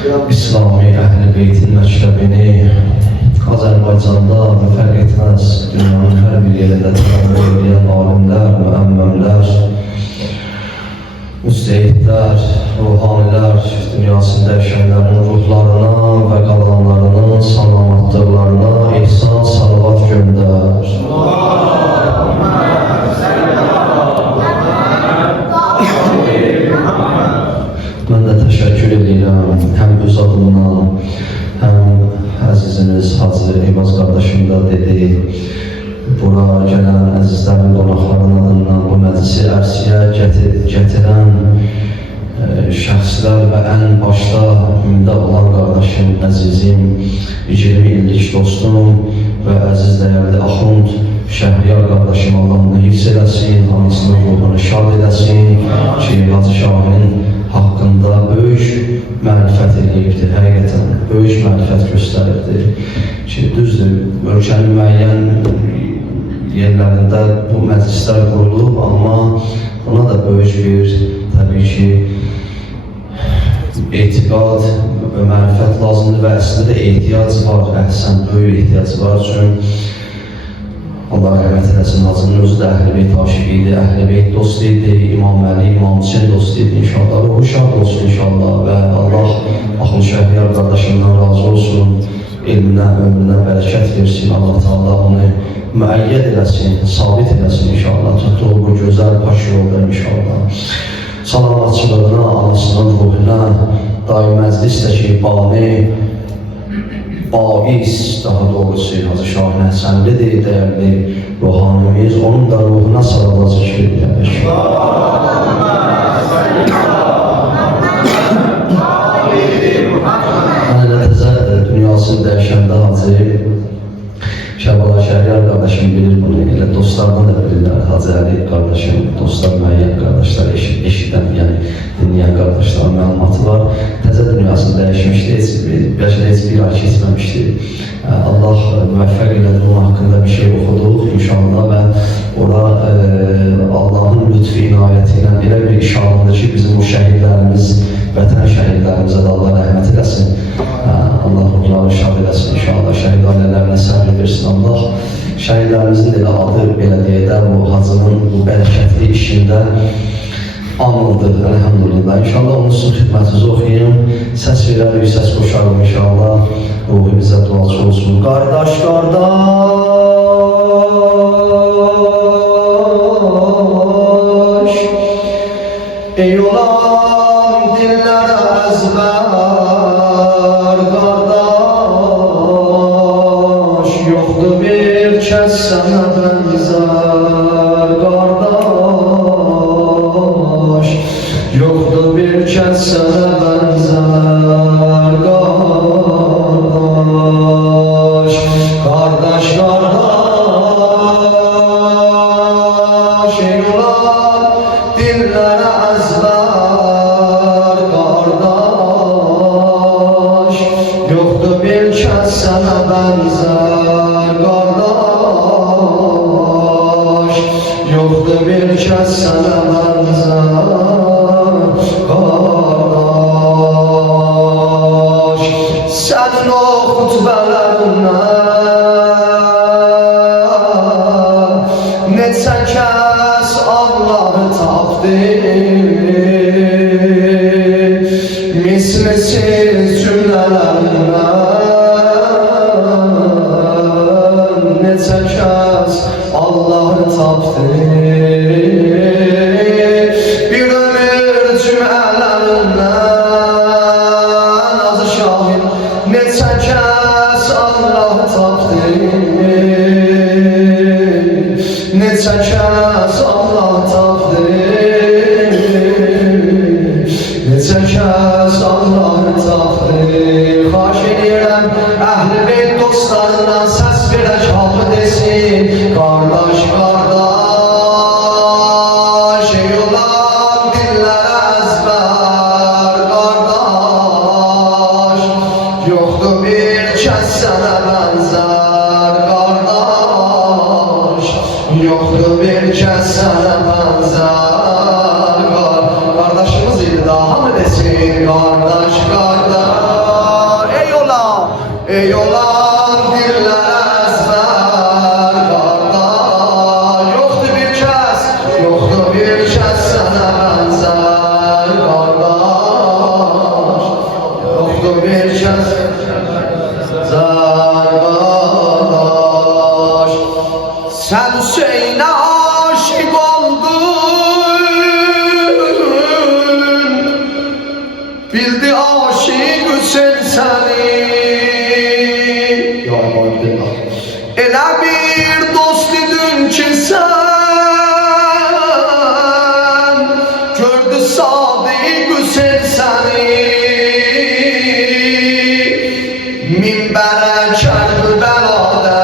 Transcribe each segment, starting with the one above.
İslami Əhl-i Beytin məktəbini Azərbaycanda və fərq etməz dünyanın hər bir yerində təbliğ edən alimlər, müəmməmlər, müstəhidlər, ruhanilər, dünyasında yaşayanların ruhlarına və qalanlarının salamatlıqlarına ihsan, salavat göndər. Mən də təşəkkür edirəm həm öz adımdan, həm əzizimiz Hacı Eyvaz qardaşım da dedi, bura gələn əzizlərin, qonaqların adından bu məclisi ərsəyə gətirən şəxslər və ən başda ümdə olan qardaşım, əzizim, 20 illik dostum və əziz dəyərli Axund Şəhriyar qardaşım, Allah'ını hifz eləsin, hamısının ruhunu şad eləsin ki, Hacı Şahinin haqqında böyük mərifət eləyibdir, həqiqətən böyük mərifət göstəribdir ki, düzdür, ölkənin müəyyən yerlərində bu məclislər qurulub, amma buna da böyük bir, təbii ki, etiqad və mərifət lazımdır və əslində ehtiyac var, əhsən, böyük ehtiyac var, çünki Allah rəhmət eləsin, Hacının özü də Əhl-i Beyt aşiqi idi, Əhl-i Beyt dost idi, İmam Əli, İmam Hüseyin dost idi inşallah, ruhu şad olsun inşallah və Allah Axund Şəhriyar qardaşından razı olsun, elminə, ömrünə bərəkət versin, Allah Teala onu müəyyəd eləsin, sabit eləsin inşallah, tutduğu bu gözəl baş yolda inşallah. Salamatçılığına, anasının ruhuna, daim məclisdəki bani, bais, daha doğrusu Hacı Şahin Həsənlidir, dəyərli ruhanimiz, onun da ruhuna salavat zikr edilir. Dünyasını dəyişəndə Hacı Şəbala Şəhriyar qardaşım bilir bunu, elə dostlardan da bilirlər, Hacı Əli qardaşım, dostlar, müəyyən qardaşlar, eşidən, yəni dinləyən qardaşların məlumatı var. Təzə dünyasını dəyişmişdi, bəlkə heç bir ay keçməmişdi. Allah müvəffəq elədi, onun haqqında bir şey oxuduq inşallah və ora Allahın lütfi inayəti ilə belə bir iş alındı ki, bizim bu şəhidlərimiz, vətən şəhidlərimizə də Allah rəhmət eləsin. Allah ruhları şad eləsin inşallah, şəhid ailələrinə səbir versin Allah. Şəhidlərimizin də adı belə deyək də bu Hacının bu bərəkətli işində anıldır, elhamdülillah. İnşallah onun sizin xidmətinizi oxuyayım, səs verərik, səs qoşarıq inşallah. Ruhu bizə duaçı olsun. Qardaş, qardaş, ey olan dillərə əzbər, qardaş, yoxdur bir kəs sənə bənzər, qardaş, yoxdur bir kəs sənə bənzər, qardaş, qardaş, qardaş, ey ulan dillərə əzbər, qardaş, yoxdur bir kəs sənə bənzər, qardaş, yoxdur bir kəs sənə bənzər, qardaş, sənin o xutbələrindən neçə kəs Allah'ı tapdı, mislisiz cümlələrindən neçə kəs Allah'ı tapdı, bir ömür cümlələrindən Hacı Şahin neçə kəs Allah'ı tapdı, neçə kəs Allah tapdı, neçə kəs Allah tapdı. Xahiş edirəm Əhl-i Beyt dostlarından səs verək, halkı desin, qardaş, qardaş, ey olan dillərə əzbər, qardaş, yoxdur bir kəs sənə bənzər, qardaş, yoxdur bir kəs sənə bənzər, qardaşımız idi daha mı desin, qardaş, qardaş. Ey olan diller ezber kardeş, yoktu bir kes sana benzer kardeş, yoktu bir kes kardeş. Sen Hüseyin'e aşık oldun, bildi aşık Hüseyin seni. Elə bir dost idin ki sen, gördü Sadiq Hüseyin seni. Minbərə Kərbəladə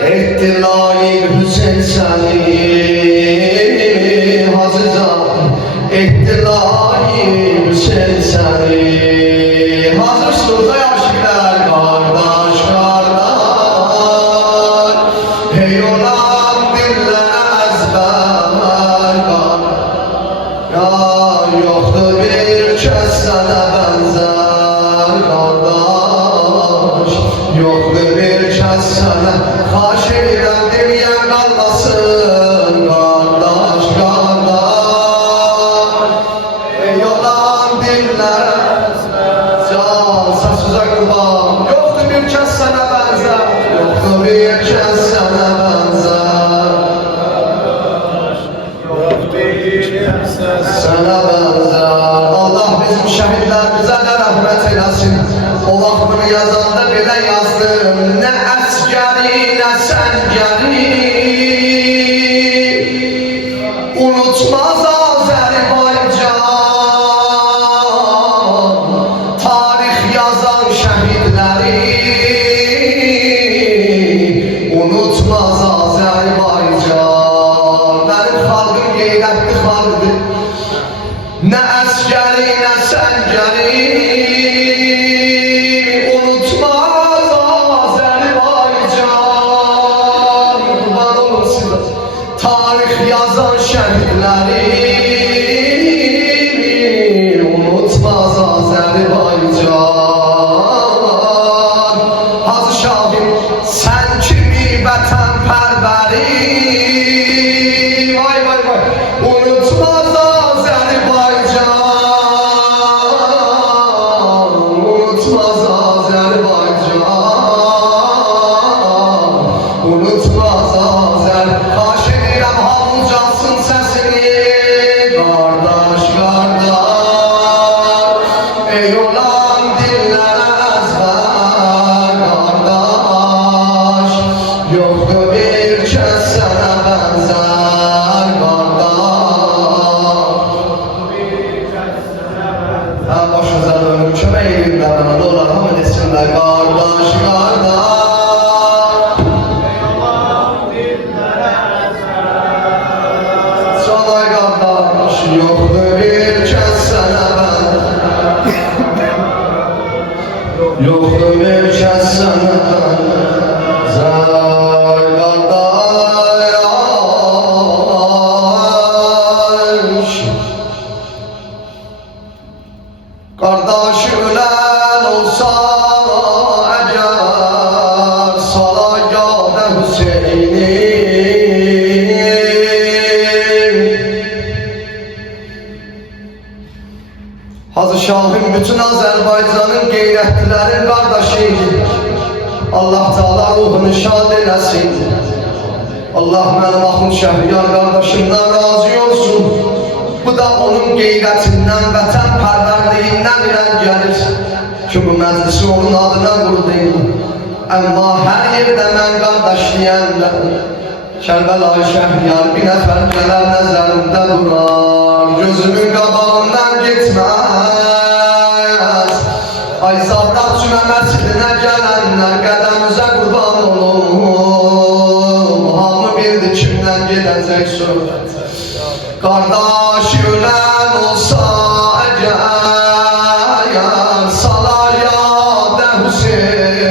etdi layiq Hüseyin seni. Hazırcan etdi layiq Hüseyin seni. Hazırsınız da aşıklar kardeş kardeş. Hey olan diller ezber kardeş. Ya yoktu bir kes sana benzer kardeş, yoktu bir kes sana. Xahiş edirəm demeyen kalmasın kardeş kardeş. Hey olan diller saçıza kurban, yoktu bir kes sana benzer, yoktu bir kes sana benzer, sana benzer. Allah bizim şehitlerimize de rahmet eylesin. O vaktini yazanda bile yazdım. Ne askeri ne senceri unutmaz Azerbaycan. Unutmaz Azerbaycan. Benim halkım geyretli halkdır. Ne askeri ne senceri unutmaz Azerbaycan. Kurban olun size. Tarih yazan şehitleri unutmaz Azerbaycan. Hazır Şahim sen kimi vətənpərvəri, vay vay vay, unutmaz Azerbaycan, unutmaz Azerbaycan, unutmaz Azerbaycan. Xahiş edirəm hamı cansın səsini qardaş qardaş. Ey olan dillər ezber kardeş, yoktu bir kes sana benzer kardeş. Ha başınıza dönüp kömək edin de bana ne olur hamı desinler kardeş kardeş. Çalay kardeş, yoktu bir kes sana benzer, yoktu bir kes sana benzer kardeş. Kardeş ölen olsa eğer sala yâde Hüseyin'im. Hazır Şahım bütün Azerbaycan'ın geyretlilerin kardeşiydi. Allah Teala ruhunu şad eylesin. Allah benim Mahmud Şehriyar kardeşimden razı olsun. Bu da onun geyretinden, vətənpərvərliyindən irəli gəlir ki, bu məclisi onun adına qurdayım. Amma hər yerdə mən qardaşlıyəndə Kərbəlayı Şəhriyar bir nəfər gələr nəzərimdə durar, gözümün qabağından getməz. Ay Zabrat cümə məscidinə gələnlər qədəmizə qurban olum. Hamı bildi kimdən gedəcək söhbət. Kardeş ölen olsa eğer sala yâde Hüseyin'im.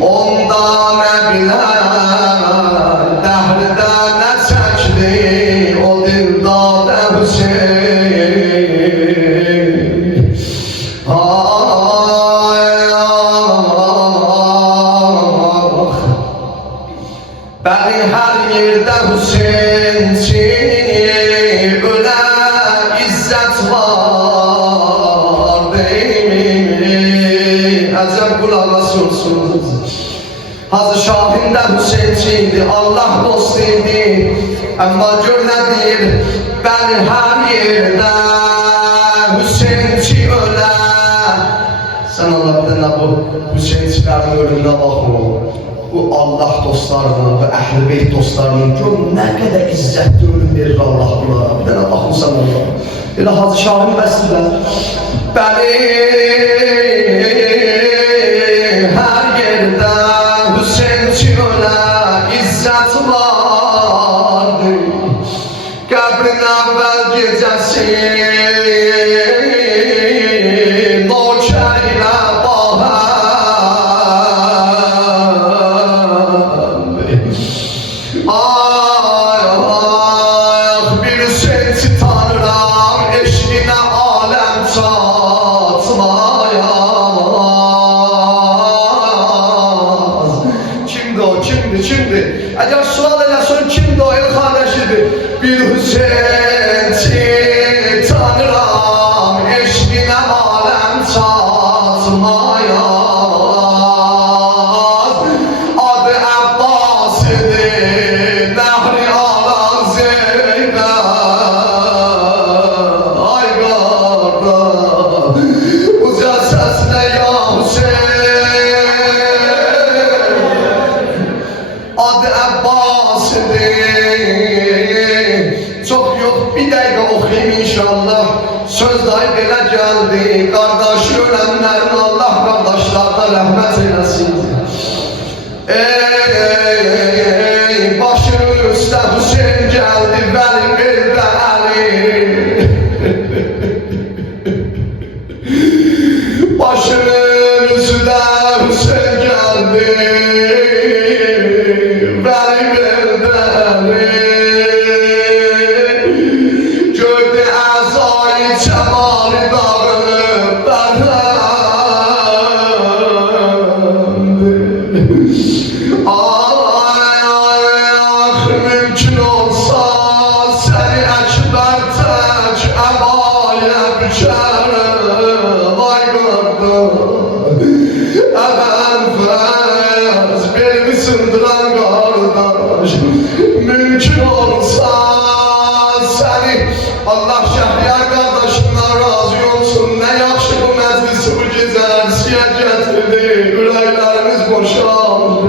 Onda ne bilen dehrde ne çekti o dildade Hüseyin. idi, Allah dostu idi. Ama gör nedir, ben her yerde Hüseyinçi öle. Sen Allah bir de bu Hüseyinçilerin ölümüne bakma. Bu Allah dostlarının ve Əhl-i Beyt dostlarının gör ne kadar izzətli ölüm verir Allah bunlara. Bir de bakırsan Allah. Elə Hacı Şahin bəstilər. Beni her yerde Hüseyinçi öle izzət vardı. Qəbrin əvvəl gecəsi Şimdi, acaba sual edersen kimdi o el kardeşidir? Bir Hüseyinçi tanıram, eşkine alem çatmayaz. Adı Abbas idi, nehri alan Zeynep. Ay kardeş, uca sesle ya Adı Abbas'dır. Çok yok, bir dakika okuyayım inşallah. Söz dahi belə geldi. Kardeş ölenlerin Allah kardeşlerine rahmet eylesin. Ey başının üstə Hüseyin geldi, Veli bir de Ali. Başının üstə Hüseyin geldi. Mümkün olsa seni ekber tek ebaya bükerim. Ay kardeş, efendim bir misindiren kardeş. Mümkün olsa seni Allah Şehriyar kardeşimden razı olsun. Ne yaxşı bu meclisi bu gece ersiyet getirdi. Yüreklerimiz boşaldı.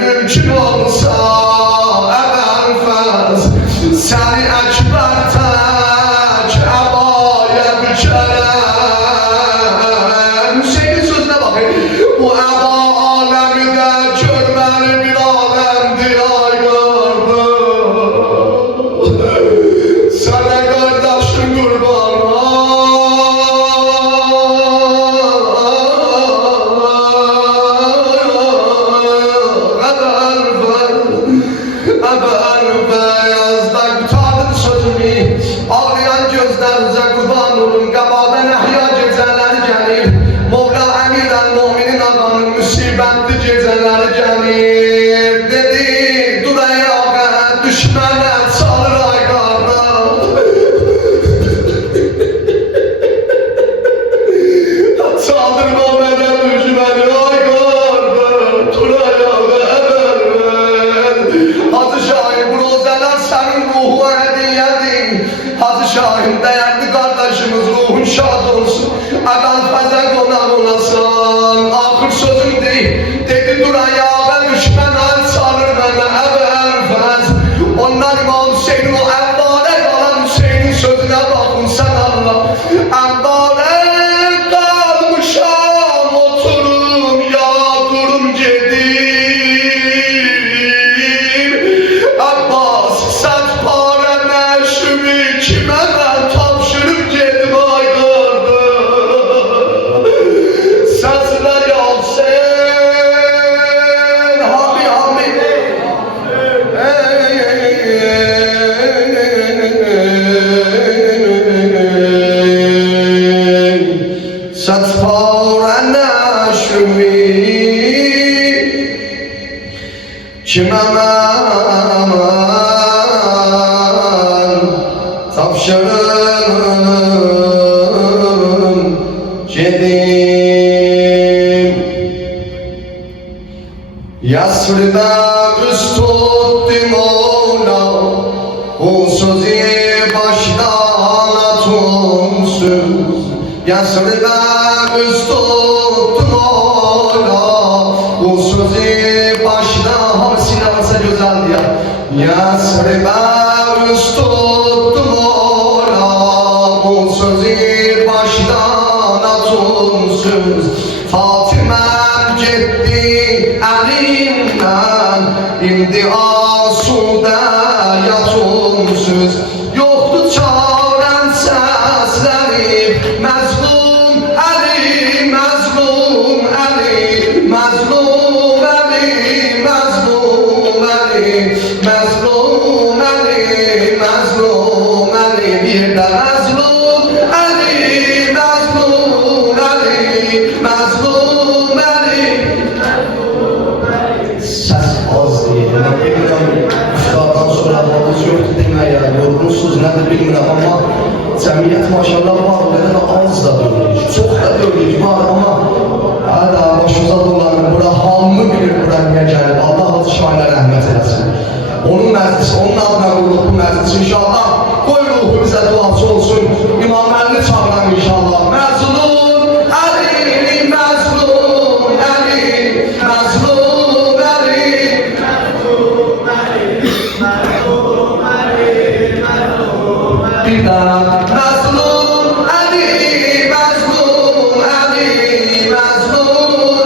Mümkün olsa efendim seni ekber tek ebaya bükerim. Hüseyin'in sözüne bakın. Bu eba alemi de görmeli bir alemdi ay kardeş. Sana kardeşin kurban ağlayan gözlerinize kurban olun. Qabadan əhya gecələri gəlir. Mevla Əmirən Müminin ağanın müsibətli gecələri gəlir. Dedi, dur ey ağa, düşmənə çalır ay qardeş. Çaldırma mənə düşməni ay qardeş. Dur ey ağa, əmər ver. Hacı Şahin, bu rozələr sənin ruhu hədiyyədir. Hacı Şahin değerli kardeşimiz ruhun şad olsun. Adam fazla konak olasın. Ahır sözüm değil. Dedi dur ayağa ben düşman al sarır bana eber fez. Onlar İmam Hüseyin'in o embale kalan Hüseyin'in sözüne bakın sen Allah. Embale kalmışam oturum ya durum gedim. Abbas sen para meşhumi kime ben tapşırıp gedim ay kardeş. Sesler yansın hami hami. Set para meşhumi kime ben tapşırım gedim. Yasrıda üst tuttum ona, o sözü baştan atımsız. Yasrıda üst tuttum ona, o sözü baştan, hamsine varsa güzel ya. Yasrıda üst tuttum ona, o sözü baştan atımsız. Fatimem gitti elimden, indi asuda yatımsız. Yoktu çaren seslenip, məzlum Ali, məzlum Ali, məzlum Ali, məzlum Ali, məzlum Ali, məzlum Ali, bir de məzlum Ali, məzlum Ali, məzlum Ali. Ses az değil. Ben bilmiyorum, iftardan sonra havuz yoktu demeye, yorgunsunuz nedir bilmiyorum ama cemiyet maşallah var, neden az da böyleyiz, çok da böyleyiz var ama hala başımıza dolanır, bura hamı bilir bura niye gelip, Allah alışmayla rahmet eylesin. Onun meclisi, onun adına kurup bu meclis inşallah, koy ruhu bize duası olsun, İmam Ali'ni çağıran inşallah. Məzlum Ali, məzlum Ali, məzlum Ali, bir daha məzlum Ali, məzlum Ali, məzlum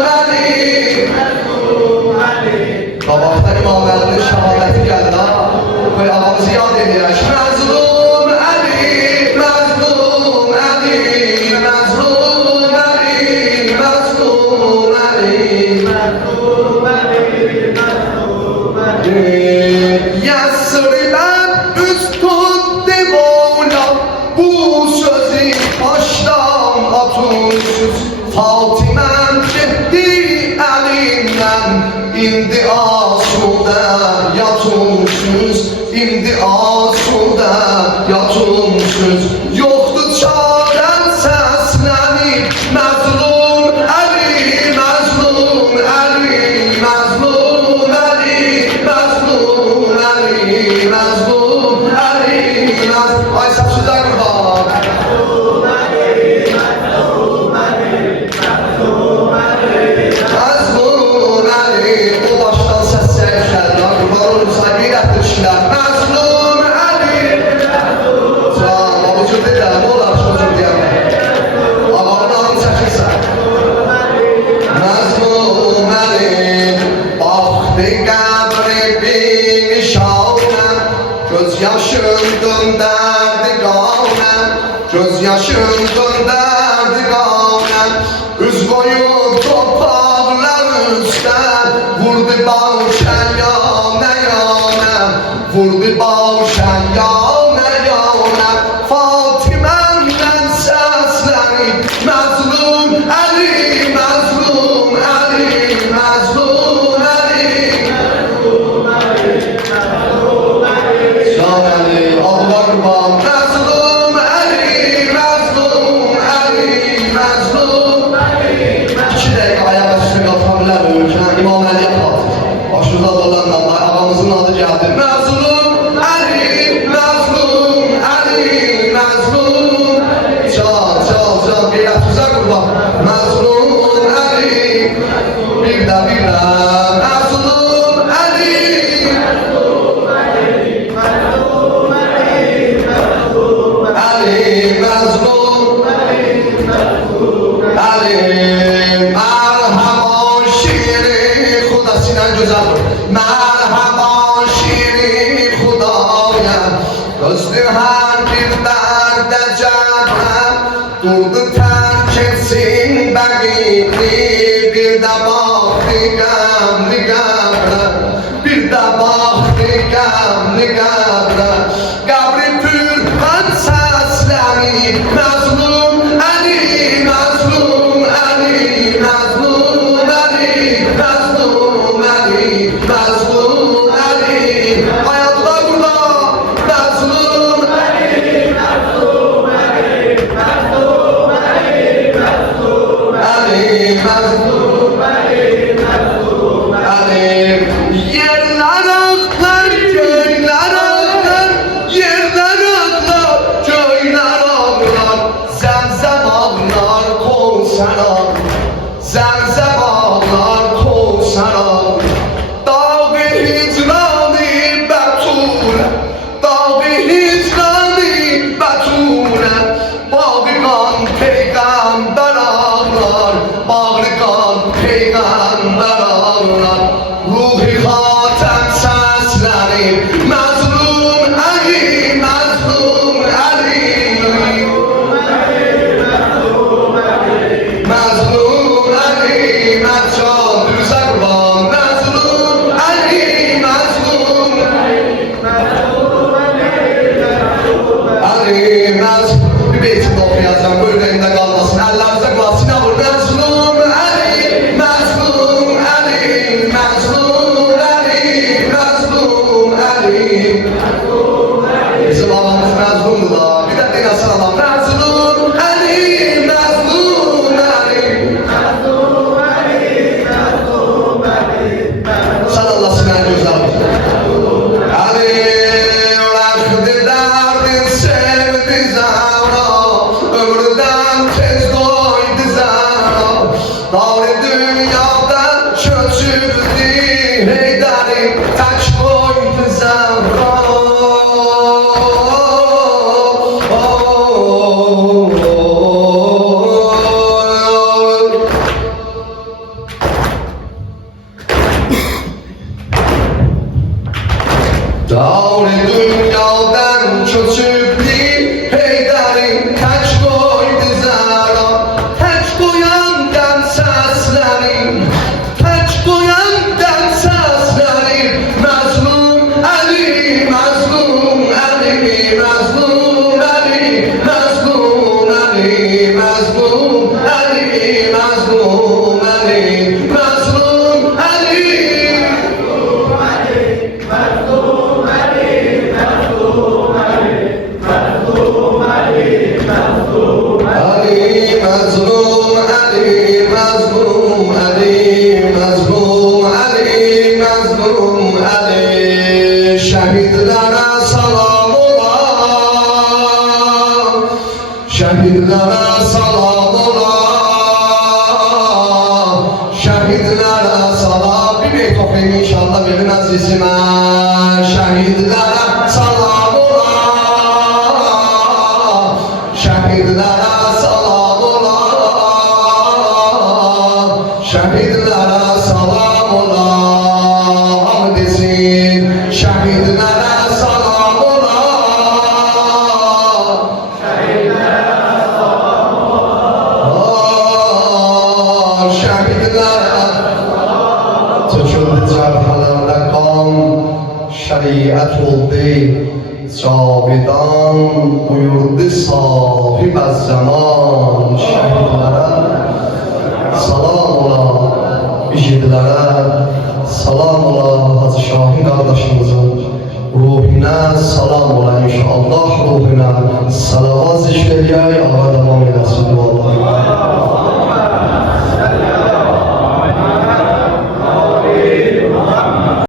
Ali. Qabaqda İmam Ali'nin şəhadəti gəldi ha. Qoy ağamızı yad edək. Məzlum Ali, məzlum Ali, məzlum Ali, məzlum Ali, məzlum Ali, məzlum Ali. Yasrıdan üst tuttum ona, bu sözü baştan atımsız. Fatimem gitti elimden, indi asuda yatımsız, indi asuda yatımsız. Yoktu çaren seslenip, məzlum Ali, məzlum Ali, məzlum Ali, məzlum Ali, məzlum Ali, məzlum. Ay saçıda kurban. Məzlum Ali, o baştan səsə yükseldi. Kurban olun saygı gətirişlər. Məzlum Ali. Can, abucu deyiləm, ne olar çocuğum deyəm. Ağamın adını çəkirsən. Məzlum Ali, baxdı qəbri bir nişanəm, göz yaşım döndərdi qanəm, göz yaşım döndərdi qanəm. Üz qoyub torpaqlar üstə, vurdu bağışən yanə yanə, vurdu bağışən yanə yanə. Fatimemdən səslənib, məzlum Ali, məzlum Ali, məzlum Ali, məzlum Ali, məzlum Ali. Can Ali, Allah qurban. Məzlum Ali, məzlum Ali, məzlum Ali. 2 dəqiqə ayağa üstü qalxa bilər ölkən, İmam Ali yapar. Başımıza dolananlar, ağamızın adı gəldi. Məzlum Ali, məzlum Ali, məzlum. Can, qeyrətimizə qurban. Məzlum Ali, bir də, məzlum Ali, Ali, məzlum Ali. Merhaba şiiri Xuda, sinan güzel dur. Merhaba şiiri Xudaya, gözlü her bir derde cəbhəm, durdu tərk etsin bəqini, bir də baxdı qəmli qəbrə, bir də baxdı qəmli qəbrə. Qəbri pürxan səslənir, məzlum Ali, məzlum Ali, məzlum Ali, məzlum Ali, məzlum Ali. Hayatlar burada, məzlum Ali, məzlum Ali, məzlum Ali, məzlum Ali, məzlum Ali, məzlum Ali. Mazlum Ali, Mazlum Ali. Mazlum Ali, Mazlum Düzakban. Mazlum Ali, Mazlum Ali, Mazlum. Bir beytim okuyacağım, buyurun elinde kalmasın. Ellerinize kalsın, vur. Mazlum Ali, Mazlum Ali, Mazlum Ali, Mazlum Ali. Bizim babamız mazlumdu da, bir de dinasın Allah. Mazlum Ali, Mazlum Ali. Sen Allah'sın en güzel. Ali, ulaştı derdin sevdi zara, ömrüden tez koydu zara. Davri dünyadan çözüldü, heydarim taş koydu zara. Davri dünyadan çözüldü, heydarim taş koydu zara. Taş koyandan seslerim, taş koyandan seslerim. Mazlum Ali, Mazlum Ali, Mazlum Ali, Mazlum Ali, Mazlum Ali, Mazlum Ali, Mazlum Ali. Ali, Mazlum Ali, Mazlum Ali, Mazlum Ali, Mazlum Ali. Şehidlere salam ola, şehidlere salam ola, şehidlere salam. Bir beyt okuyayım inşallah benim azizime. Şehidlere salam ola, şehidlere salam ola, şehidlere salam ola. Hamd etsin, şehidlere salam ola. Şehidlere töküldü cərhələrlə qan, şəriət oldu cavidan, buyurdu sahib az zaman. Şəhidlərə salam ola, igidlərə salam ola. Hacı Şahin qardaşımızın ruhuna salam ola inşallah, ruhuna salam